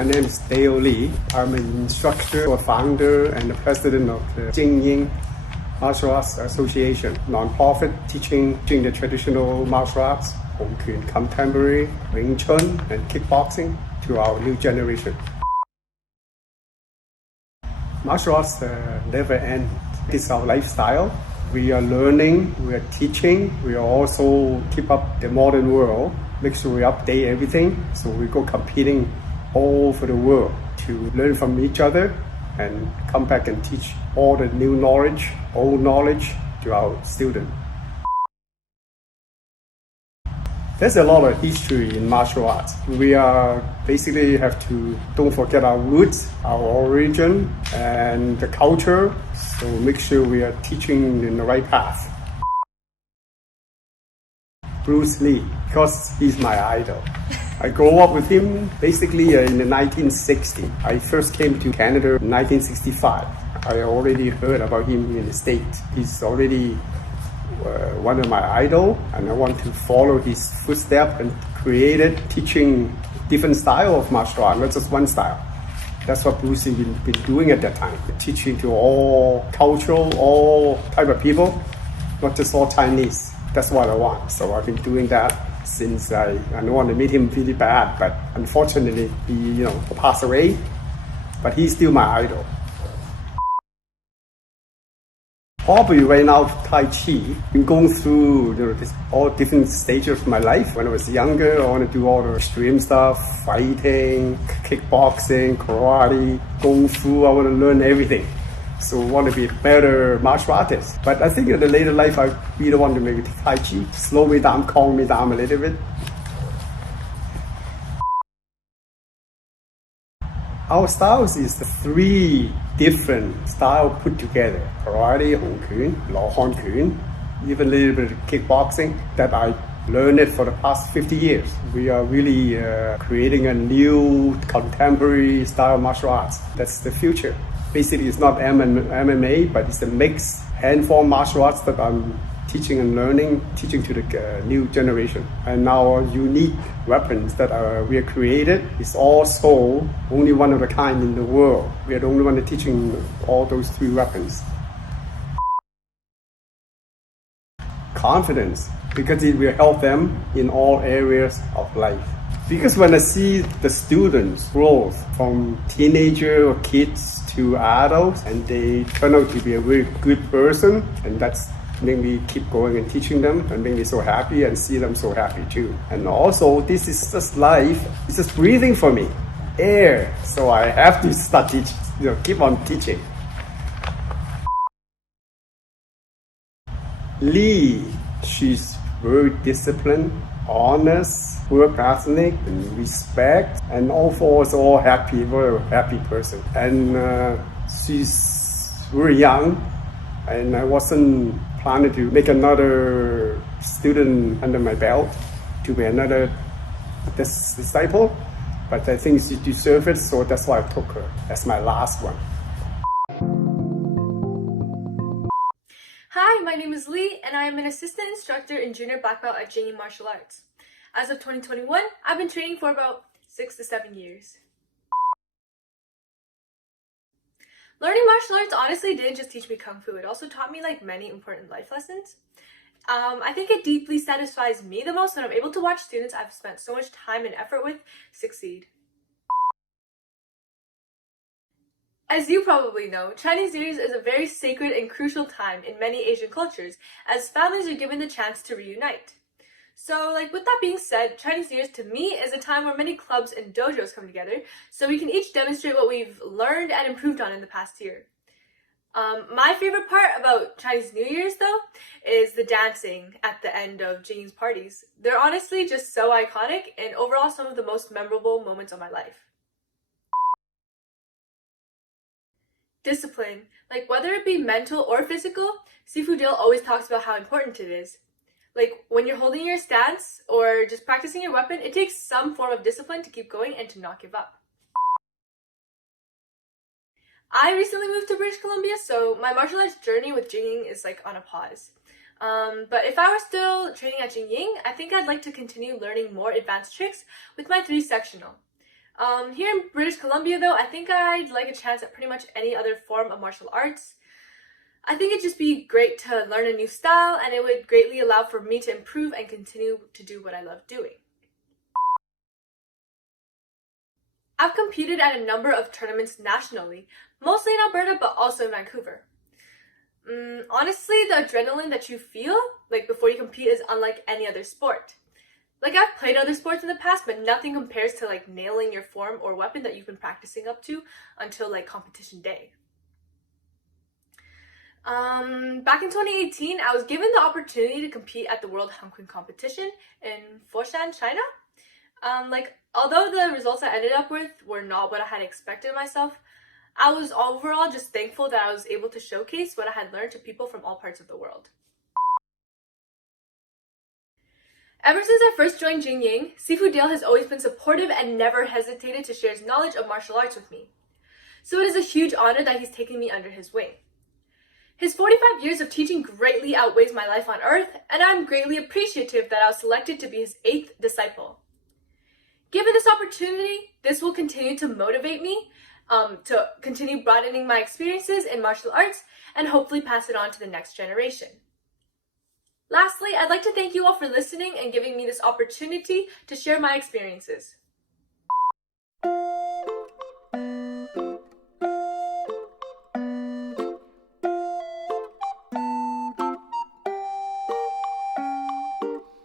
My name is Stanley. I'm an instructor, a founder, and the president of the Jing Ying Martial Arts Association, non-profit teaching the traditional martial arts, Hong Kong contemporary, Ming and kickboxing to our new generation. Martial arts never end. It's our lifestyle. We are learning, we are teaching, we are also keep up the modern world, make sure we update everything. So we go competing all over the world to learn from each other and come back and teach all the new knowledge, old knowledge to our students. There's a lot of history in martial arts. We are basically have to don't forget our roots, our origin, and the culture. So make sure we are teaching in the right path. Bruce Lee, because he's my idol. I grew up with him basically in the 1960s. I first came to Canada in 1965. I already heard about him in the States. He's already one of my idols, and I want to follow his footsteps and created teaching different style of martial art, not just one style. That's what Bruce Lee been doing at that time, teaching to all cultural, all type of people, not just all Chinese. That's what I want. So I've been doing that since I don't want to meet him really bad, but unfortunately he passed away. But he's still my idol. Probably right now, Tai Chi. Been going through all different stages of my life. When I was younger, I want to do all the extreme stuff, fighting, kickboxing, karate, kung fu. I want to learn everything. So I want to be a better martial artist. But I think in the later life, I really want to maybe Tai Chi, slow me down, calm me down a little bit. Our styles is the three different styles put together. Karate, Hong Kong, Law Hong Kong, even a little bit of kickboxing that I learned it for the past 50 years. We are really creating a new contemporary style of martial arts. That's the future. Basically, it's not MMA, but it's a mixed hand-form martial arts that I'm teaching and learning, teaching to the new generation. And our unique weapons that we have created is also only one of a kind in the world. We are the only one teaching all those three weapons. Confidence, because it will help them in all areas of life. Because when I see the students' growth from teenager or kids to adults, and they turn out to be a very good person, and that's make me keep going and teaching them and make me so happy and see them so happy too. And also, this is just life. It's just breathing for me, air. So I have to start teaching, keep on teaching. Lee, she's very disciplined, honest, work ethic, and respect, and all happy, very happy person. And she's very young, and I wasn't planning to make another student under my belt to be another disciple, but I think she deserves it, so that's why I took her as my last one. Hi, my name is Lee, and I am an assistant instructor in junior black belt at Jing Ying Martial Arts. As of 2021, I've been training for about 6 to 7 years. Learning martial arts honestly didn't just teach me kung fu, it also taught me many important life lessons. I think it deeply satisfies me the most when I'm able to watch students I've spent so much time and effort with succeed. As you probably know, Chinese New Year's is a very sacred and crucial time in many Asian cultures, as families are given the chance to reunite. So, with that being said, Chinese New Year's to me is a time where many clubs and dojos come together, so we can each demonstrate what we've learned and improved on in the past year. My favorite part about Chinese New Year's, though, is the dancing at the end of Jing's parties. They're honestly just so iconic, and overall some of the most memorable moments of my life. Discipline, whether it be mental or physical, Sifu Dil always talks about how important it is. When you're holding your stance or just practicing your weapon, it takes some form of discipline to keep going and to not give up. I recently moved to British Columbia, so my martial arts journey with Jing Ying is on a pause. But if I were still training at Jing Ying, I think I'd like to continue learning more advanced tricks with my 3-sectional. Here in British Columbia though, I think I'd like a chance at pretty much any other form of martial arts. I think it'd just be great to learn a new style, and it would greatly allow for me to improve and continue to do what I love doing. I've competed at a number of tournaments nationally, mostly in Alberta but also in Vancouver. Honestly, the adrenaline that you feel before you compete is unlike any other sport. I've played other sports in the past, but nothing compares to nailing your form or weapon that you've been practicing up to until competition day. Back in 2018, I was given the opportunity to compete at the World Hangqin competition in Foshan, China. Although the results I ended up with were not what I had expected myself, I was overall just thankful that I was able to showcase what I had learned to people from all parts of the world. Ever since I first joined Jing Ying, Sifu Dale has always been supportive and never hesitated to share his knowledge of martial arts with me. So it is a huge honor that he's taken me under his wing. His 45 years of teaching greatly outweighs my life on earth, and I'm greatly appreciative that I was selected to be his 8th disciple. Given this opportunity, this will continue to motivate me to continue broadening my experiences in martial arts and hopefully pass it on to the next generation. Lastly, I'd like to thank you all for listening and giving me this opportunity to share my experiences.